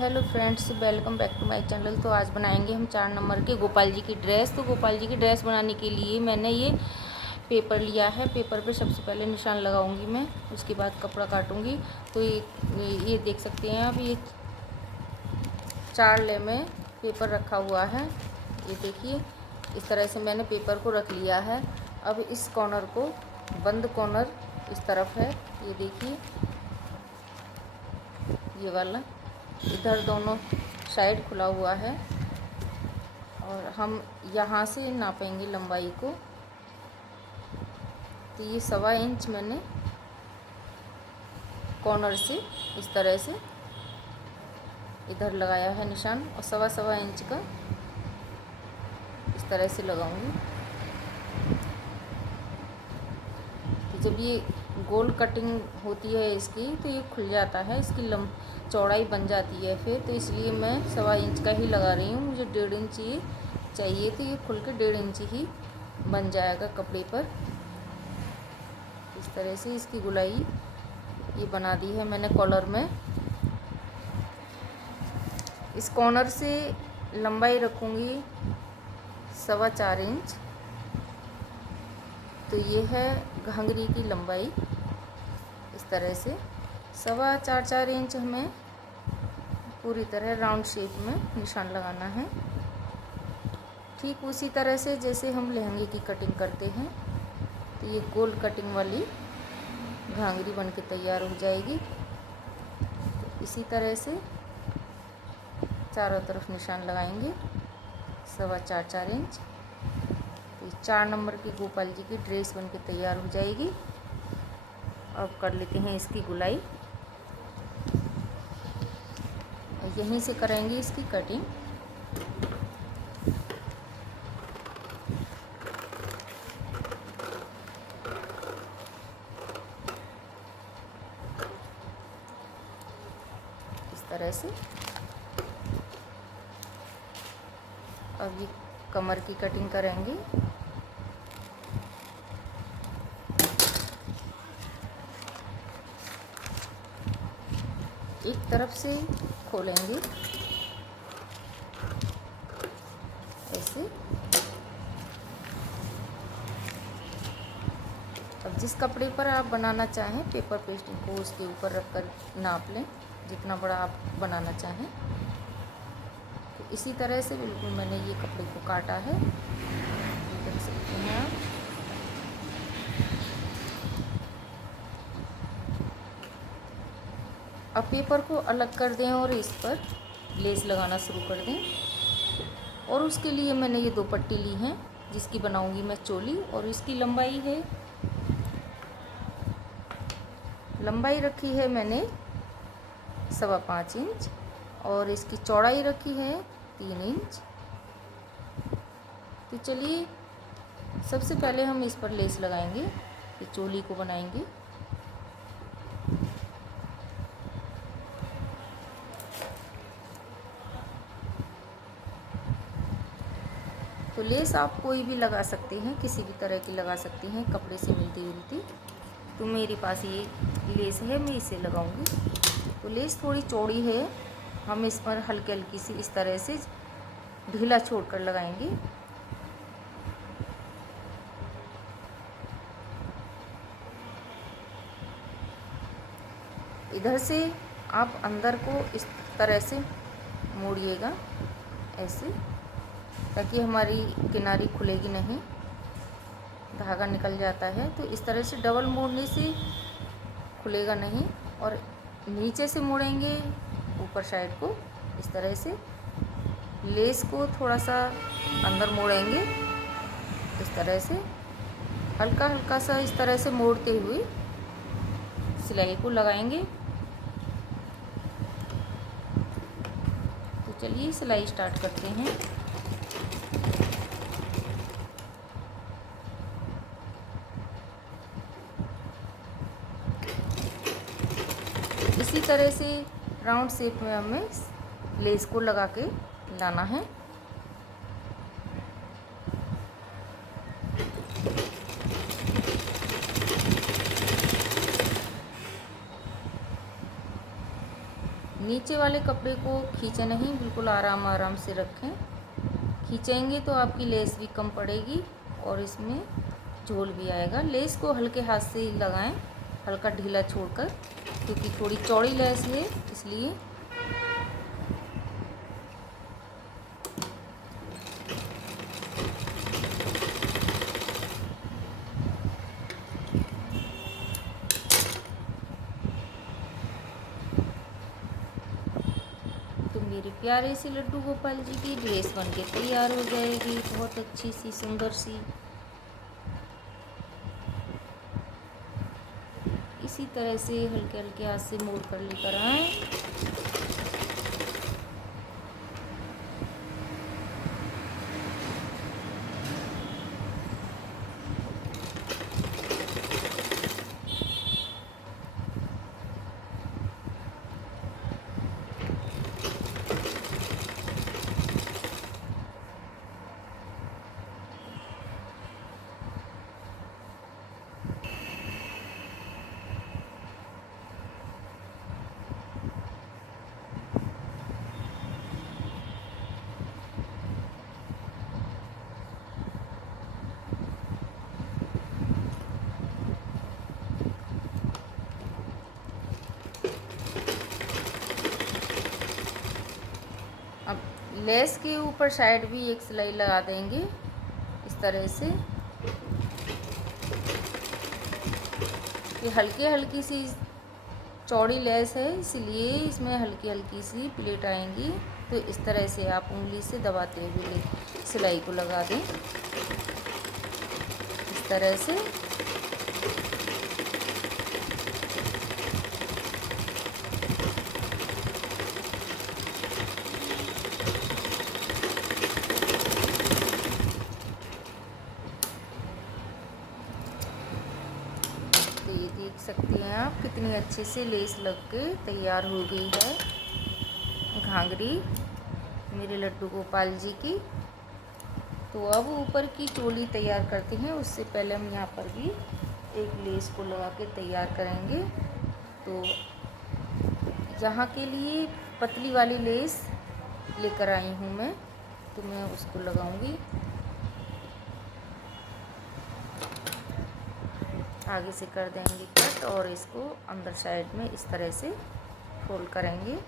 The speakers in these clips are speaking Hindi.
Hello friends, welcome back to my channel. तो आज बनाएंगे हम 4 नंबर के गोपाल जी की ड्रेस। तो गोपाल जी की ड्रेस बनाने के लिए मैंने ये पेपर लिया है। पेपर पे सबसे पहले निशान लगाऊंगी मैं, उसके बाद कपड़ा काटूंगी। तो ये देख सकते हैं आप, ये 4 ले में पेपर रखा हुआ है। ये देखिए, इस तरह से मैंने पेपर को रख लिया है। अब इस कॉर्नर को, बंद कॉर्नर इस तरफ है, ये देखिए, ये वाला इधर दोनों साइड खुला हुआ है। और हम यहाँ से नापेंगे लंबाई को। तो ये 1.25 इंच मैंने कॉर्नर से इस तरह से इधर लगाया है निशान, और 1.25 इंच का इस तरह से लगाऊंगी। तो जब ये गोल कटिंग होती है इसकी, तो ये खुल जाता है, इसकी चौड़ाई बन जाती है फिर। तो इसलिए मैं 1.25 इंच का ही लगा रही हूँ। मुझे 1.5 इंच ये चाहिए, तो ये खुल के 1.5 इंच ही बन जाएगा कपड़े पर। इस तरह से इसकी गोलाई ये बना दी है मैंने कॉलर में। इस कॉर्नर से लंबाई रखूँगी 4.25 इंच। तो ये है घाघरी की लंबाई। इस तरह से 4.25 इंच हमें पूरी तरह राउंड शेप में निशान लगाना है। ठीक उसी तरह से जैसे हम लहंगे की कटिंग करते हैं। तो ये गोल कटिंग वाली घाघरी बन के तैयार हो जाएगी। तो इसी तरह से चारों तरफ निशान लगाएंगे 4.25 इंच। तो 4 नंबर की गोपाल जी की ड्रेस बन के तैयार हो जाएगी। अब कर लेते हैं इसकी गुलाई। यहीं से करेंगे इसकी कटिंग। इस तरह से अब ये कमर की कटिंग करेंगे। एक तरफ से खोलेंगे ऐसे। अब जिस कपड़े पर आप बनाना चाहें पेपर पेस्टिंग को, उसके ऊपर रखकर नाप लें जितना बड़ा आप बनाना चाहें। तो इसी तरह से बिल्कुल मैंने ये कपड़े को काटा है, देख सकते हैं आप। अब पेपर को अलग कर दें और इस पर लेस लगाना शुरू कर दें। और उसके लिए मैंने ये 2 पट्टी ली हैं, जिसकी बनाऊंगी मैं चोली। और इसकी लंबाई रखी है मैंने 5.25 इंच, और इसकी चौड़ाई रखी है 3 इंच। तो चलिए सबसे पहले हम इस पर लेस लगाएंगे, ये चोली को बनाएंगे। तो लेस आप कोई भी लगा सकते हैं, किसी भी तरह की लगा सकते हैं, कपड़े से मिलती जुलती। तो मेरे पास ये लेस है, मैं इसे लगाऊंगी। तो लेस थोड़ी चौड़ी है, हम इस पर हल्की हल्की सी इस तरह से ढीला छोड़कर लगाएंगे। इधर से आप अंदर को इस तरह से मोड़िएगा ऐसे, ताकि हमारी किनारी खुलेगी नहीं, धागा निकल जाता है। तो इस तरह से डबल मोड़ने से खुलेगा नहीं। और नीचे से मोड़ेंगे ऊपर साइड को इस तरह से। लेस को थोड़ा सा अंदर मोड़ेंगे इस तरह से, हल्का हल्का सा इस तरह से मोड़ते हुए सिलाई को लगाएंगे। तो चलिए सिलाई स्टार्ट करते हैं। इसी तरह से राउंड शेप में हमें लेस को लगा के लाना है। नीचे वाले कपड़े को खींचे नहीं, बिल्कुल आराम आराम से रखें। खींचेंगे तो आपकी लेस भी कम पड़ेगी और इसमें झोल भी आएगा। लेस को हल्के हाथ से ही लगाएं, हल्का ढीला छोड़कर, क्योंकि थोड़ी चौड़ी लेस है इसलिए। तो मेरे प्यारे से लड्डू गोपाल जी की ड्रेस बनके तैयार हो जाएगी, बहुत अच्छी सी सुंदर सी। इसी तरह से हल्के हल्के हाथ से मोड़ कर लेकर आए। अब लेस के ऊपर साइड भी एक सिलाई लगा देंगे इस तरह से। ये हल्की हल्की सी चौड़ी लेस है, इसलिए इसमें हल्की हल्की सी प्लेट आएंगी। तो इस तरह से आप उंगली से दबाते हुए सिलाई को लगा दें इस तरह से। ये देख सकते हैं आप कितनी अच्छे से लेस लग के तैयार हो गई है घाघरी मेरे लड्डू गोपाल जी की। तो अब ऊपर की चोली तैयार करते हैं, उससे पहले हम यहाँ पर भी एक लेस को लगा के तैयार करेंगे। तो यहाँ के लिए पतली वाली लेस लेकर आई हूँ मैं, तो मैं उसको लगाऊंगी। आगे से कर देंगे कट और इसको अंदर साइड में इस तरह से फोल्ड करेंगे।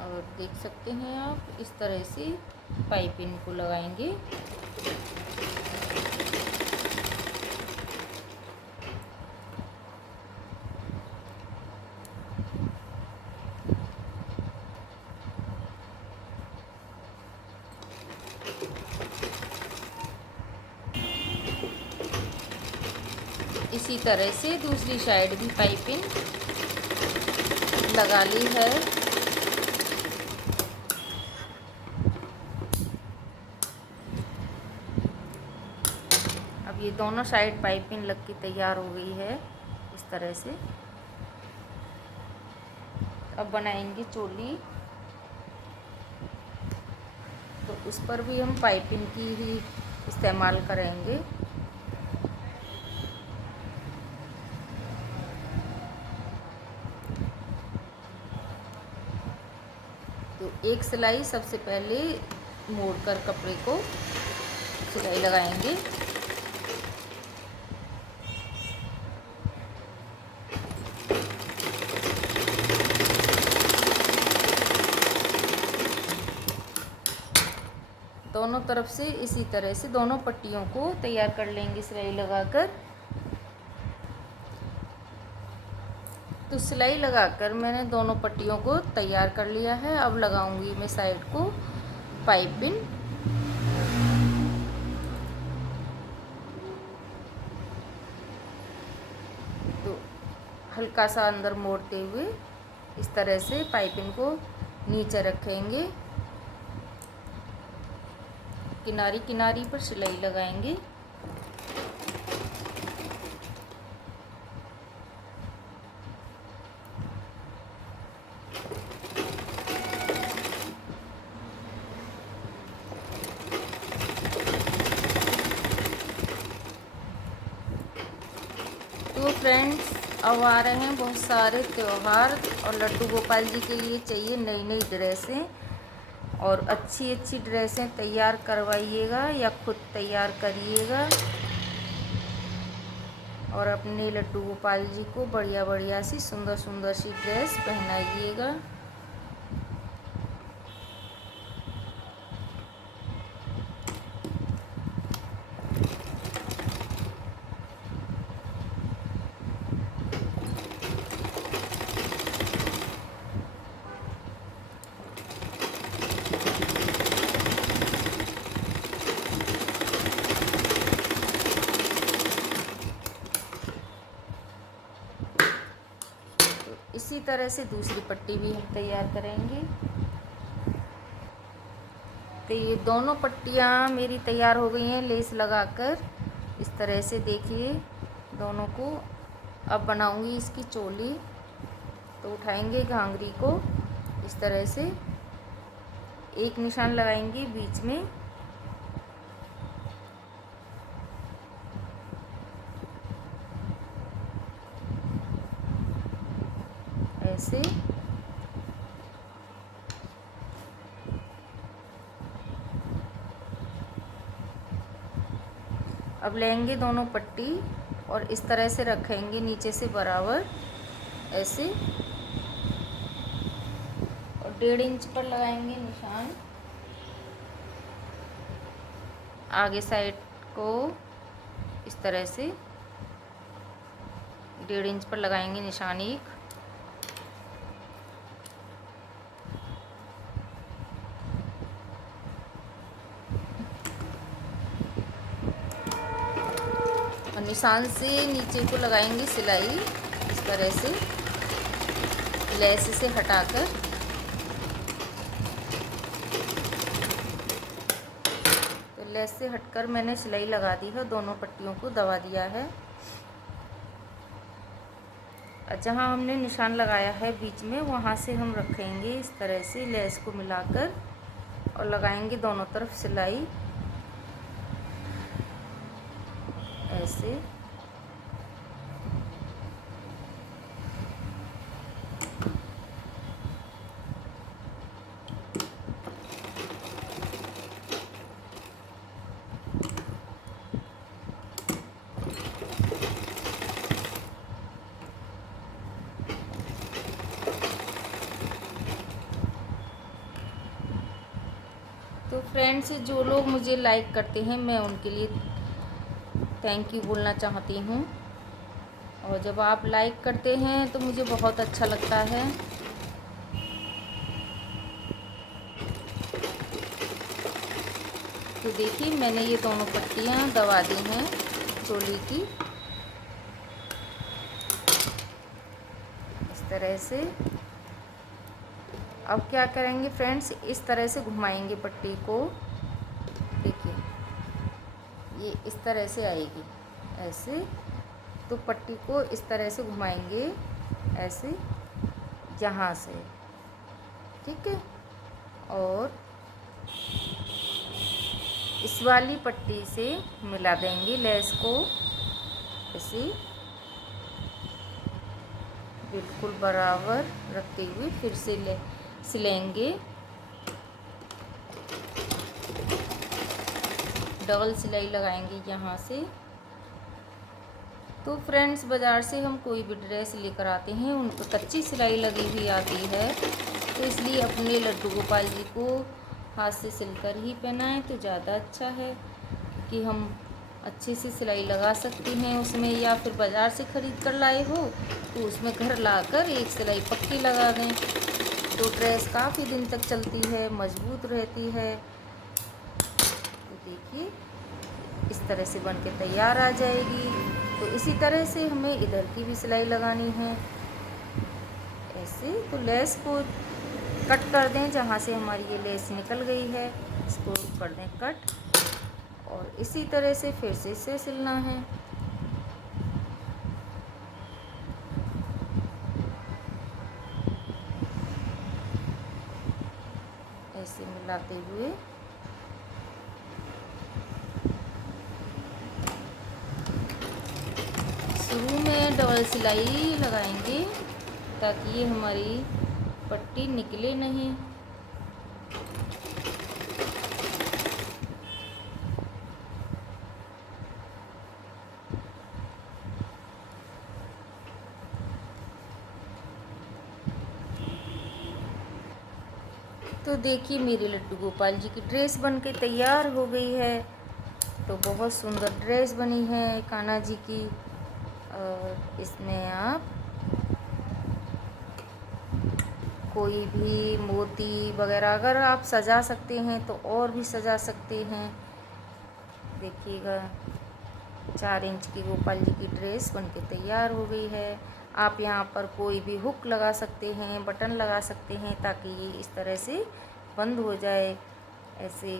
और देख सकते हैं आप इस तरह से पाइपिंग को लगाएंगे। इसी तरह से दूसरी साइड भी पाइपिंग लगा ली है। अब ये दोनों साइड पाइपिंग लग के तैयार हो गई है इस तरह से। अब बनाएंगे चोली, तो उस पर भी हम पाइपिंग की ही इस्तेमाल करेंगे। तो एक सिलाई सबसे पहले मोड़कर कपड़े को सिलाई लगाएंगे। दोनों तरफ से इसी तरह से दोनों पट्टियों को तैयार कर लेंगे सिलाई लगाकर। तो सिलाई लगाकर मैंने दोनों पट्टियों को तैयार कर लिया है। अब लगाऊंगी मैं साइड को पाइपिंग। तो हल्का सा अंदर मोड़ते हुए इस तरह से पाइपिंग को नीचे रखेंगे, किनारी किनारी पर सिलाई लगाएंगे। तो फ्रेंड्स, अब आ रहे हैं बहुत सारे त्यौहार और लड्डू गोपाल जी के लिए चाहिए नई नई ड्रेसें, और अच्छी अच्छी ड्रेसें तैयार करवाइएगा या खुद तैयार करिएगा और अपने लड्डू गोपाल जी को बढ़िया बढ़िया सी सुंदर सुंदर सी ड्रेस पहनाइएगा। इसी तरह से दूसरी पट्टी भी हम तैयार करेंगे। तो ये दोनों पट्टियाँ मेरी तैयार हो गई हैं लेस लगाकर। इस तरह से देखिए दोनों को। अब बनाऊंगी इसकी चोली। तो उठाएंगे घाघरी को इस तरह से, एक निशान लगाएंगे बीच में, ऐसे। अब लेंगे दोनों पट्टी और इस तरह से रखेंगे नीचे से बराबर ऐसे, और 1.5 इंच पर लगाएंगे निशान। आगे साइड को इस तरह से 1.5 इंच पर लगाएंगे निशान एक। और निशान से नीचे को लगाएंगे सिलाई इस तरह से, लेस से हटाकर। तो लेस से हटकर मैंने सिलाई लगा दी है, दोनों पट्टियों को दबा दिया है। और जहाँ हमने निशान लगाया है बीच में, वहाँ से हम रखेंगे इस तरह से लेस को मिलाकर और लगाएंगे दोनों तरफ सिलाई ऐसे। तो फ्रेंड्स, जो लोग मुझे लाइक करते हैं मैं उनके लिए थैंक यू बोलना चाहती हूँ, और जब आप लाइक करते हैं तो मुझे बहुत अच्छा लगता है। तो देखिए मैंने ये दोनों पट्टियाँ दबा दी हैं चोली की इस तरह से। अब क्या करेंगे फ्रेंड्स, इस तरह से घुमाएंगे पट्टी को। देखिए ये इस तरह से आएगी ऐसे। तो पट्टी को इस तरह से घुमाएंगे ऐसे यहाँ से, ठीक है। और इस वाली पट्टी से मिला देंगे लेस को ऐसे बिल्कुल बराबर रखते हुए, फिर से सिलेंगे। डबल सिलाई लगाएंगे यहाँ से। तो फ्रेंड्स, बाज़ार से हम कोई भी ड्रेस लेकर आते हैं उन पर कच्ची सिलाई लगी हुई आती है, तो इसलिए अपने लड्डू गोपाल जी को हाथ से सिलकर ही पहनाएं तो ज़्यादा अच्छा है कि हम अच्छे से सिलाई लगा सकती हैं उसमें। या फिर बाज़ार से ख़रीद कर लाए हो तो उसमें घर लाकर एक सिलाई पक्की लगा दें, तो ड्रेस काफ़ी दिन तक चलती है, मजबूत रहती है। देखिए इस तरह से बन के तैयार आ जाएगी। तो इसी तरह से हमें इधर की भी सिलाई लगानी है ऐसे। तो लेस को कट कर दें, जहाँ से हमारी ये लेस निकल गई है इसको कर दें कट, और इसी तरह से फिर से इसे सिलना है। ऐसे मिलाते हुए शुरू में डबल सिलाई लगाएंगे ताकि ये हमारी पट्टी निकले नहीं। तो देखिए मेरी लड्डू गोपाल जी की ड्रेस बन के तैयार हो गई है। तो बहुत सुंदर ड्रेस बनी है कान्हा जी की, और इसमें आप कोई भी मोती वगैरह अगर आप सजा सकते हैं तो और भी सजा सकते हैं। देखिएगा 4 इंच की गोपाल जी की ड्रेस बनके तैयार हो गई है। आप यहाँ पर कोई भी हुक लगा सकते हैं, बटन लगा सकते हैं ताकि ये इस तरह से बंद हो जाए ऐसे।